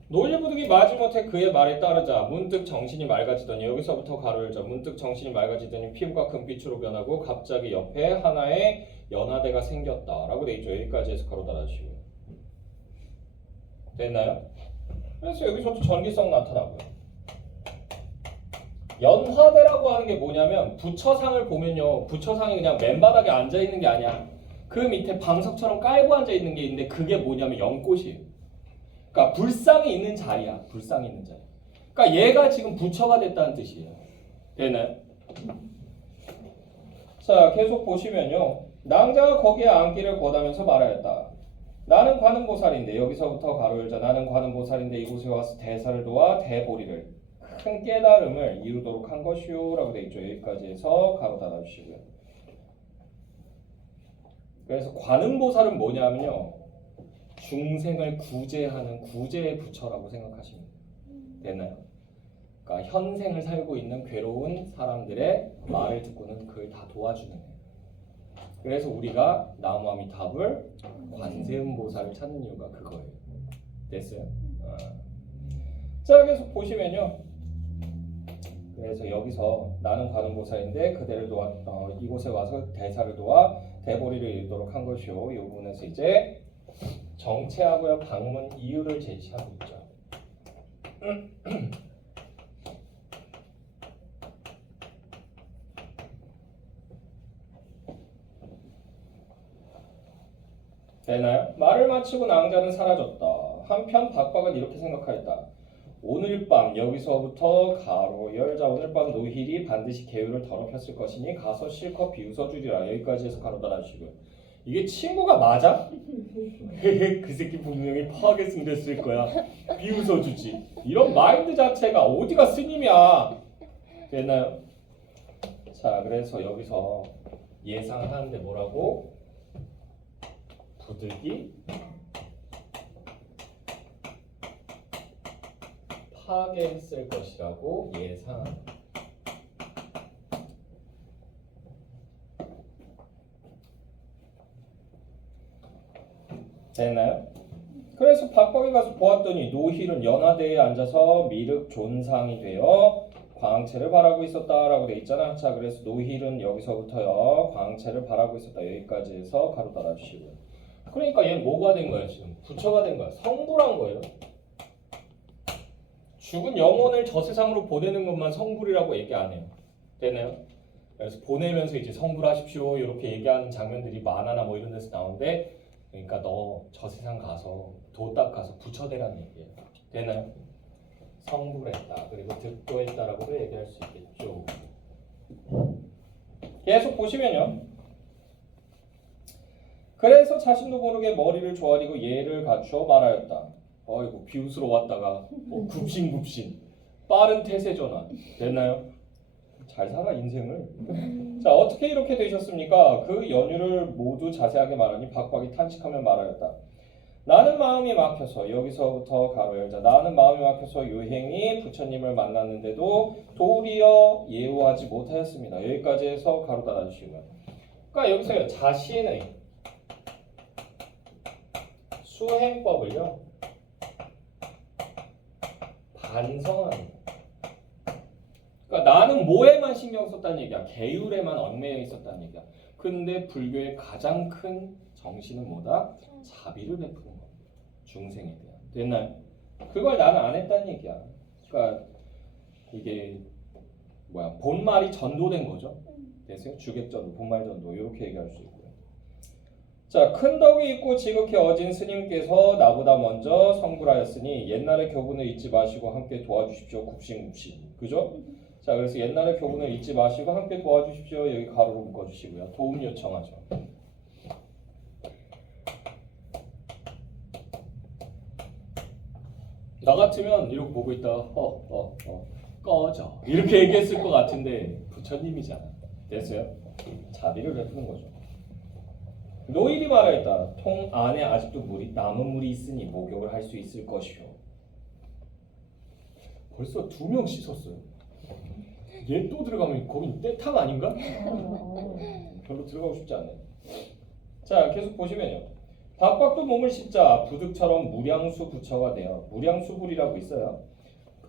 노일부득이 마지못해 그의 말에 따르자 문득 정신이 맑아지더니 여기서부터 가로 열자. 문득 정신이 맑아지더니 피부가 금빛으로 변하고 갑자기 옆에 하나의 연화대가 생겼다 라고 돼 있죠. 여기까지 해서 가로 닫아주시고요. 됐나요? 그래서 여기서부터 전기성 나타나고요. 연화대라고 하는 게 뭐냐면 부처상을 보면요. 부처상이 그냥 맨바닥에 앉아있는 게 아니야. 그 밑에 방석처럼 깔고 앉아있는 게 있는데 그게 뭐냐면 연꽃이에요. 그러니까 불상이 있는 자리야. 불상이 있는 자리. 그러니까 얘가 지금 부처가 됐다는 뜻이에요. 되나요? 자, 계속 보시면요. 낭자가 거기에 앉기를 권하면서 말하였다. 나는 관음보살인데 여기서부터 가로 열자. 나는 관음보살인데 이곳에 와서 대사를 도와 대보리를 큰 깨달음을 이루도록 한 것이요 라고 돼 있죠. 여기까지 해서 가로 닫아주시고요. 그래서 관음보살은 뭐냐면요. 중생을 구제하는 구제의 부처라고 생각하시면 되나요? 그러니까 현생을 살고 있는 괴로운 사람들의 말을 듣고는 그걸 다 도와주는 거예요. 그래서 우리가 나무함이 답을 관세음보살을 찾는 이유가 그거예요. 됐어요? 자, 계속 보시면요. 그래서 여기서 나는 관음보살인데 그대를 도와 이곳에 와서 대사를 도와 대보리를 이루도록 한 것이요. 이 부분에서 이제 정체하고요 방문 이유를 제시하고 있죠. 되나요? 말을 마치고 낭자는 사라졌다. 한편 박박은 이렇게 생각하였다. 오늘 밤 여기서부터 가로 열자 오늘 밤 노힐이 반드시 계율을 더럽혔을 것이니 가서 실컷 비웃어 주리라. 여기까지 해서 가로 닫아주시고요. 이게 친구가 맞아? 그 새끼 분명히 파하게 승됐을 거야. 비웃어 주지. 이런 마인드 자체가 어디가 스님이야. 됐나요? 자, 그래서 여기서 예상하는데 뭐라고? 부득이 파괴했을 것이라고 예상. 됐나요? 그래서 박박에 가서 보았더니 노힐은 연화대에 앉아서 미륵 존상이 되어 광채를 바라고 있었다라고 돼 있잖아. 자, 그래서 노힐은 여기서부터요 광채를 바라고 있었다. 여기까지 해서 가로 달아주시고요. 그러니까 얘는 뭐가 된 거야 지금? 부처가 된 거야. 성불한 거예요. 죽은 영혼을 저 세상으로 보내는 것만 성불이라고 얘기 안 해요. 되나요? 그래서 보내면서 이제 성불하십시오 이렇게 얘기하는 장면들이 만화나 뭐 이런 데서 나오는데, 그러니까 너 저 세상 가서 도딱 가서 부처 되라는 얘기예요. 되나요? 성불했다 그리고 득도했다라고도 얘기할 수 있겠죠. 계속 보시면요. 그래서 자신도 모르게 머리를 조아리고 예를 갖추어 말하였다. 어이구 비웃으러 왔다가 굽신굽신 빠른 태세 전환. 됐나요? 잘 살아 인생을. 자, 어떻게 이렇게 되셨습니까? 그 연유를 모두 자세하게 말하니 박박이 탄식하며 말하였다. 나는 마음이 막혀서 여기서부터 가로 열자. 나는 마음이 막혀서 요행이 부처님을 만났는데도 도리어 예우하지 못하였습니다. 여기까지 해서 가로 닫아주시고요. 그러니까 여기서 자신의 수행법을요 반성하는. 그러니까 나는 뭐에만 신경 썼다는 얘기야. 계율에만 얽매여 있었다는 얘기야. 근데 불교의 가장 큰 정신은 뭐다? 자비를 베푸는 거야. 중생에 대한. 됐나요? 그걸 나는 안 했다는 얘기야. 그러니까 이게 뭐야? 본말이 전도된 거죠. 됐어요? 주객전도, 본말전도 이렇게 얘기할 수 있고요. 자, 큰 덕이 있고 지극히 어진 스님께서 나보다 먼저 성불하였으니 옛날의 교훈을 잊지 마시고 함께 도와주십시오. 굽신굽신. 그죠? 자, 그래서 옛날의 교훈을 잊지 마시고 함께 도와주십시오. 여기 가로로 묶어주시고요. 도움 요청하죠. 나 같으면 이러고 보고 있다가 꺼져 이렇게 얘기했을 것 같은데 부처님이잖아. 됐어요? 자비를 베푸는 거죠. 노일이 말하였다. 통 안에 아직도 남은 물이 있으니 목욕을 할 수 있을 것이요. 벌써 2명 씻었어요. 얘 또 들어가면 거긴 떼탕 아닌가? 별로 들어가고 싶지 않네. 자, 계속 보시면요. 박박도 몸을 씻자 부득처럼 무량수 부처가 되어 무량수불이라고 있어요.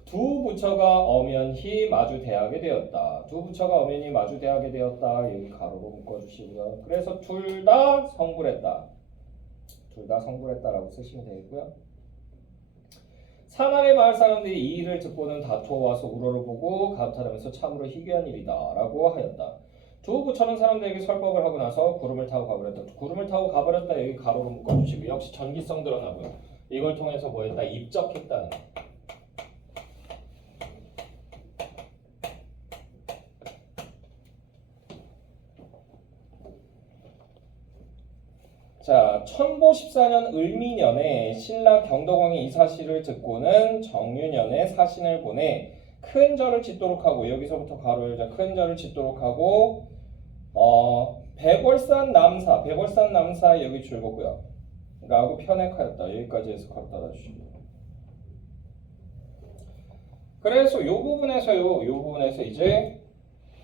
두 부처가 엄연히 마주대하게 되었다. 두 부처가 엄연히 마주대하게 되었다. 여기 가로로 묶어주시고요. 그래서 둘 다 성불했다. 둘 다 성불했다라고 쓰시면 되겠고요. 산안의 마을 사람들이 이 일을 듣고는 다투어와서 우러러 보고 감탄하면서 참으로 희귀한 일이다 라고 하였다. 두 부처는 사람들에게 설법을 하고 나서 구름을 타고 가버렸다. 구름을 타고 가버렸다. 여기 가로로 묶어주시고 역시 전기성 드러나고요. 이걸 통해서 뭐 했다? 입적했다는. 자, 천보 14년 을미년에 신라 경덕왕이 이 사실을 듣고는 정유년에 사신을 보내 큰 절을 짓도록 하고, 여기서부터 가로 열자 큰 절을 짓도록 하고 백월산 남사 여기 줄거고요 라고 편액하였다. 여기까지 해서 가로 닫아주시고, 그래서 요 부분에서 이제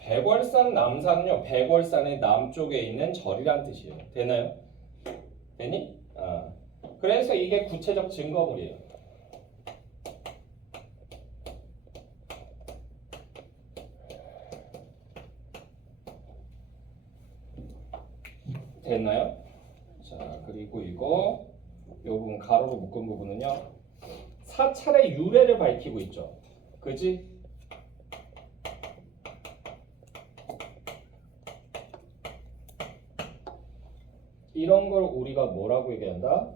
백월산 남산은요. 백월산의 남쪽에 있는 절이란 뜻이에요. 되나요? 되니? 그래서 이게 구체적 증거물이에요. 됐나요? 자, 그리고 이거 이 부분 가로로 묶은 부분은요. 사찰의 유래를 밝히고 있죠. 그지? 이런 걸 우리가 뭐라고 얘기한다?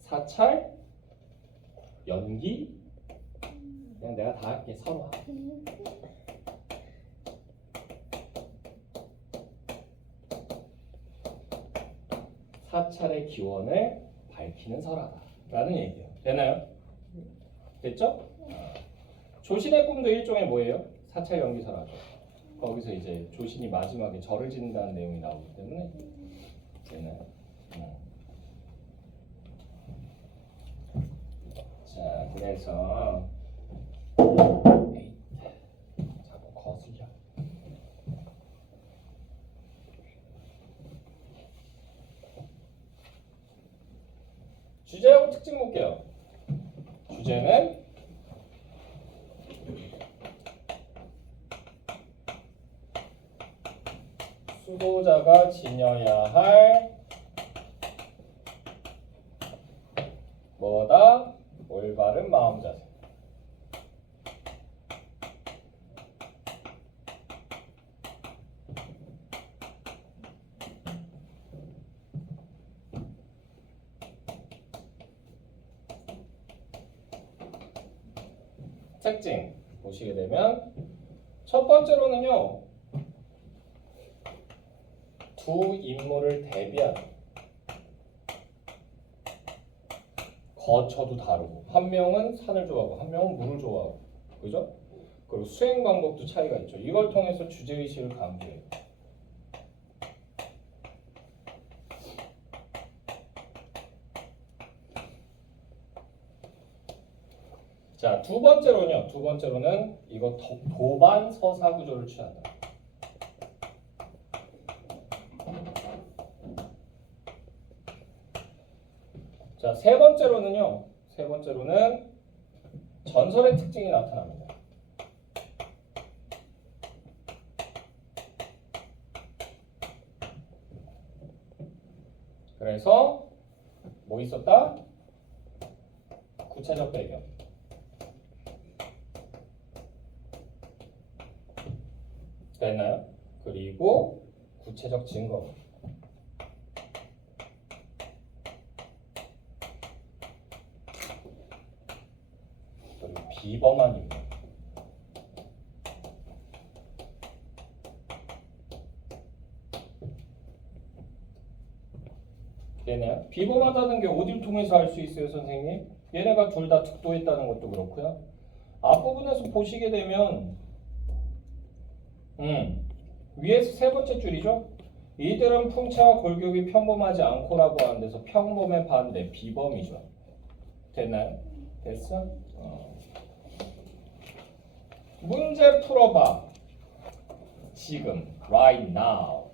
사찰, 연기. 그냥 내가 다 할게. 서로. 사찰의 기원을 밝히는 설화다 라는 얘기예요. 되나요? 됐죠? 조신의 꿈도 일종의 뭐예요? 사찰 연기 설화죠. 거기서 이제 조신이 마지막에 절을 짓는다는 내용이 나오기 때문에 되나요? 자, 그래서 자꾸 거슬려. 주제하고 특징 볼게요. 주제는 수도자가 지녀야 할 뭐다? 올바른 마음 자세. 특징 보시게 되면 첫 번째로는요. 두 인물을 대비하는 거처도 다르고 한 명은 산을 좋아하고 한 명은 물을 좋아하고 그죠? 그리고 수행 방법도 차이가 있죠. 이걸 통해서 주제의식을 강조해요. 자, 두 번째로는 이거 도반 서사 구조를 취한다. 자, 세 번째로는 전설의 특징이 나타납니다. 그래서 뭐 있었다? 구체적 배경. 됐나요? 그리고 구체적 증거. 그리고 비범한 인물. 되나요? 비범하다는 게 어딜 통해서 알 수 있어요, 선생님? 얘네가 둘 다 특도했다는 것도 그렇고요. 앞부분에서 보시게 되면 위에서 세 번째 줄이죠. 이들은 풍채와 골격이 평범하지 않고라고 하는 데서 평범의 반대 비범이죠. 됐나요? 됐어? 문제 풀어봐. 지금 right now.